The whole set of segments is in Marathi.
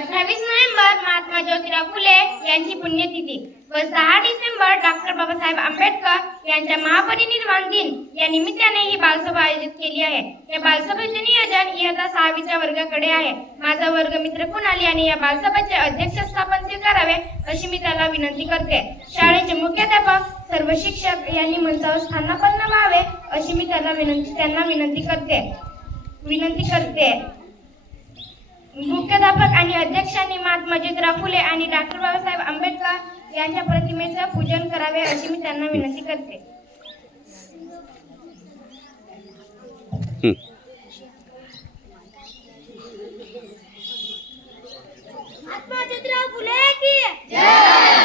28 नोव्हेंबर महात्मा ज्योतिराव फुले यांची पुण्यतिथी व 6 डिसेंबर डॉक्टर बाबासाहेब आंबेडकर यांच्या महापरिनिर्वाण दिन या निमित्ताने ही बालसभा आयोजित केली आहे। या बालसभेचे नियोजन इयत्ता 6वीच्या वर्गाकडे आहे। माझा वर्गमित्र कुणाल यांनी या बालसभेचे अध्यक्षस्थान स्वीकारावे अशी मी त्याला विनंती करते। शाळेचे मुख्याध्यापक सर्व शिक्षक यांनी मंचावर स्थानापन्न व्हावे अशी मी त्यांना विनंती करते। मुख्याध्यापक आणि अध्यक्षांनी महात्मा ज्योतिराव फुले आणि डॉक्टर बाबासाहेब आंबेडकर यांच्या प्रतिमेचे पूजन करावे अशी मी त्यांना विनंती करते। महात्मा ज्योतिराव फुले की जय,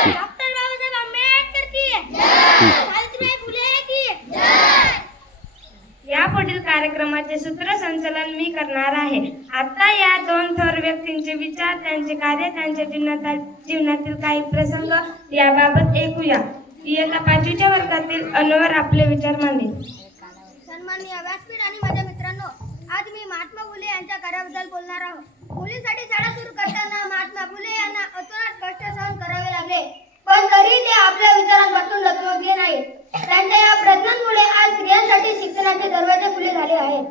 डॉक्टर बाबासाहेब आंबेडकर की जय, सावित्रीबाई फुले की जय। यापुढील कार्यक्रमाचे सूत्रसंचालन मी करणार आहे। आता या दोन थोर व्यक्तींचे विचार, त्यांचे कार्य, त्यांच्या जीवनातील काही प्रसंग याबाबत ऐकूया। इयत्ता 5वीच्या वर्गातील अनवर आपले विचार मांडेल। सन्माननीय व्यासपीठ आणि माझ्या मित्रांनो, आज मी महात्मा फुले यांच्या कार्याबद्दल बोलणार आहोत। मुलींसाठी शाळा सुरू करताना महात्मा फुले यांना अतोनात कष्ट सहन करावे लागले, पण तरी ते आपल्या विचारांपासून डगमगले नाहीत। त्यांच्या या प्रयत्नांमुळे आज स्त्रियांसाठी शिक्षणाचे दरवाजे खुले झाले आहेत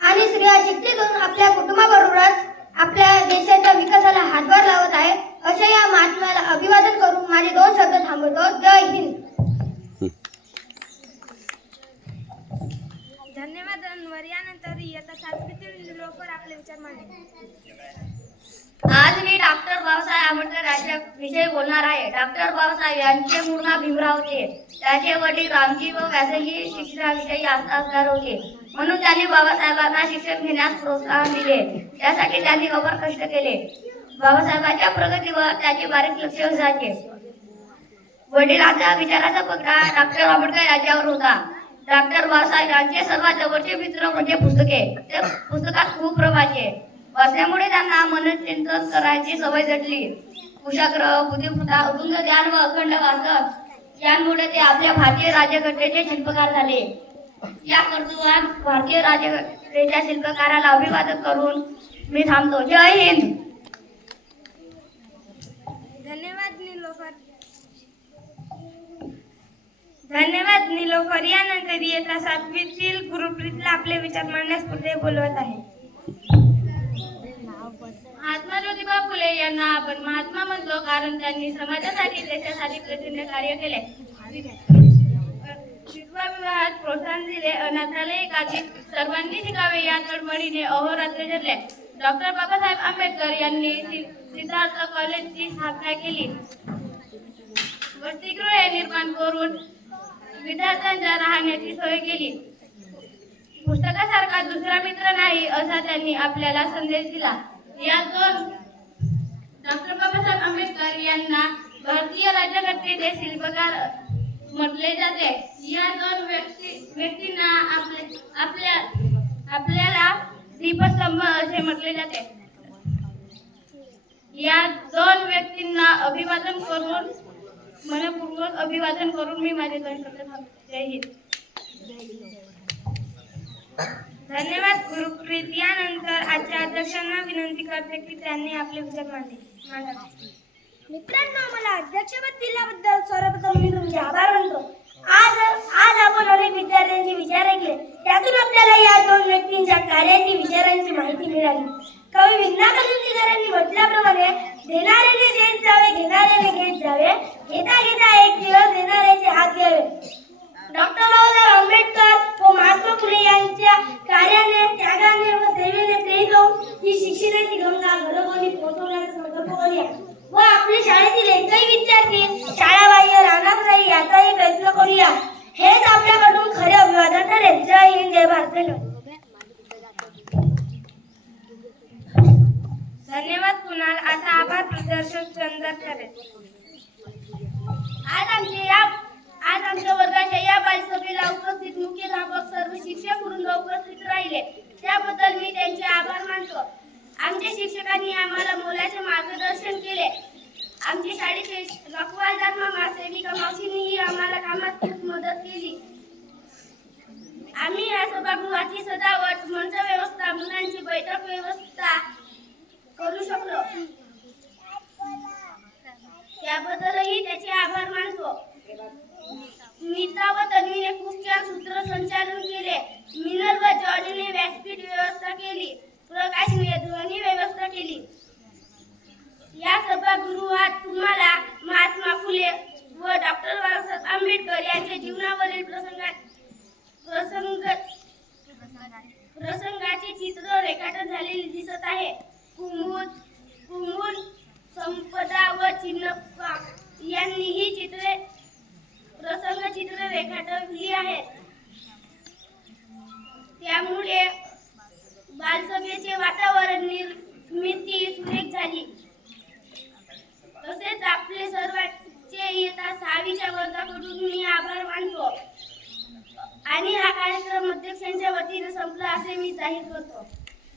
आणि स्त्रिया शिक्षित होऊन आपल्या कुटुंबाबरोबरच आपल्या देशाच्या विकासाला हातभार लावत आहेत। अशा या महात्म्याला अभिवादन करून माझे 2 शब्द थांबवतो। जय हिंद। धन्यवाद अनवर। यानंतर इयत्ता 7वीतील लोक आपले विचार मांडेल। आज मी डॉक्टर बाबासाहेब आंबेडकर यांच्याविषयी बोलणार आहे। डॉक्टर बाबासाहेब यांचे मूळ नाव भीमराव होते। त्याचे वडील रामजी व व्यासंगी शिक्षणाविषयी आस्थादार होते, म्हणून त्यांनी बाबासाहेबांना शिक्षण घेण्यास प्रोत्साहन दिले। त्यासाठी त्यांनी अवर कष्ट केले। बाबासाहेबांच्या प्रगतीवर त्याचे बारीक लक्ष असायचे। वडिलांच्या विचाराचा पगडा डॉक्टर आंबेडकर यांच्यावर होता। डॉक्टर बाबासाहेब यांचे सर्वात जवळचे मित्र म्हणजे पुस्तके। ते पुस्तकात खूप रमायचे। वाचल्यामुळे त्यांना मनचिंतन करायची सवय जडली। कुशाग्र, बुद्धिमत्ता, अरुंद ज्ञान व अखंड वाचन यामुळे ते आपल्या भारतीय राज्यघटनेचे शिल्पकार झाले। या कर्तृत्वात भारतीय राज्यघटनेच्या शिल्पकाराला अभिवादन करून मी थांबतो। जय हिंद। धन्यवाद निलोफर। यानंतर इयत्ता 7वीतील गुरुप्रीतला आपले विचार मांडण्यास पुढे बोलवत आहे। महात्मा ज्योतिबा फुले यांना आपण महात्मा म्हणतो कारण त्यांनी समाजासाठी, देशासाठी प्रचंड कार्य केले। विधवा विवाहात प्रोत्साहन दिले, अनाथालय काढली, सर्वांनी शिकावे या चळवळीने अहोरात्र झटले। डॉक्टर बाबासाहेब आंबेडकर यांनी सिद्धार्थ कॉलेजची स्थापना केली, वसतिगृहे निर्माण करून विद्यार्थ्यांच्या राहण्याची सोय केली। पुस्तकासारखा दुसरा मित्र नाही असा त्यांनी आपल्याला संदेश दिला। या दोन डॉक्टर बाबासाहेब आंबेडकर यांना भारतीय राज्यघटनेचे शिल्पकार म्हटले जाते। या दोन व्यक्तींना आपल्याला दीपस्तंभ असे म्हटले जाते। या दोन व्यक्तींना मनपूर्वक अभिवादन करून मी माझे 2 शब्द थांबवतो। जय हिंद। धन्यवाद गुरुप्रीत। यानंतर आजच्या अध्यक्षांना विनंती करते की त्यांनी आपले विचार मांडावे। मित्रांनो, मला अध्यक्षपद दिल्याबद्दल सर्वप्रथम मी तुमचे आभार मानतो। आज आपण अनेक विद्यार्थ्यांचे विचार ऐकले, त्यातून आपल्याला या 2 व्यक्तींच्या कार्याची, विचारांची माहिती मिळाली। कवी विज्ञा करंदीकरांनी म्हटल्याप्रमाणे देणाऱ्याने देत जावे, घेणाऱ्याने घेत जावे, घेता घेता एक दिवस देणाऱ्याचे हात घ्यावे। डॉक्टर बाबासाहेब आंबेडकर व महात्मा फुले यांच्या कार्याने, त्यागाने व सेवेने प्रेरित होऊन ही शिक्षणाची गंगा घरोघरी पोहोचवण्याचा संकल्प करूया व आपल्या शाळेतील एकही विद्यार्थी शाळाबाह्य राहणार नाही याचाही प्रयत्न करूया। हेच आपल्याकडून खरे अभिवादन ठरेल। जय हिंद, जय भारत। धन्यवाद कुणाल। आता आभार प्रदर्शन चंदर करेल। आज आमच्या वर्गाच्या या बालसभेला उपस्थित मुख्याध्यापक, सर्व शिक्षक वृंद उपस्थित राहिले, त्याबद्दल मी त्यांचे आभार मानतो। आमच्या शिक्षकांनी आम्हाला मोलाचे मार्गदर्शन केले। आमच्या शाळेचे रखवालदार मामा, सेविका मावशींनीही आम्हाला कामात खूप मदत केली। आम्ही या सभागृहाची सजावट, मंच व्यवस्था, मुलांची बैठक व्यवस्था करू शकलो। होतं. त्याबद्दलही त्याचे आभार मानतो. नीता व तन्वीने खूप छान सूत्रसंचालन केले. मिनल व जॉनीने व्यासपीठ व्यवस्था केली. प्रकाशने ध्वनी व्यवस्था केली. या सभागृहात तुम्हाला महात्मा फुले व डॉक्टर बाबासाहेब आंबेडकर यांच्या जीवनावरील प्रसंगाचे चित्र रेखाटन झालेले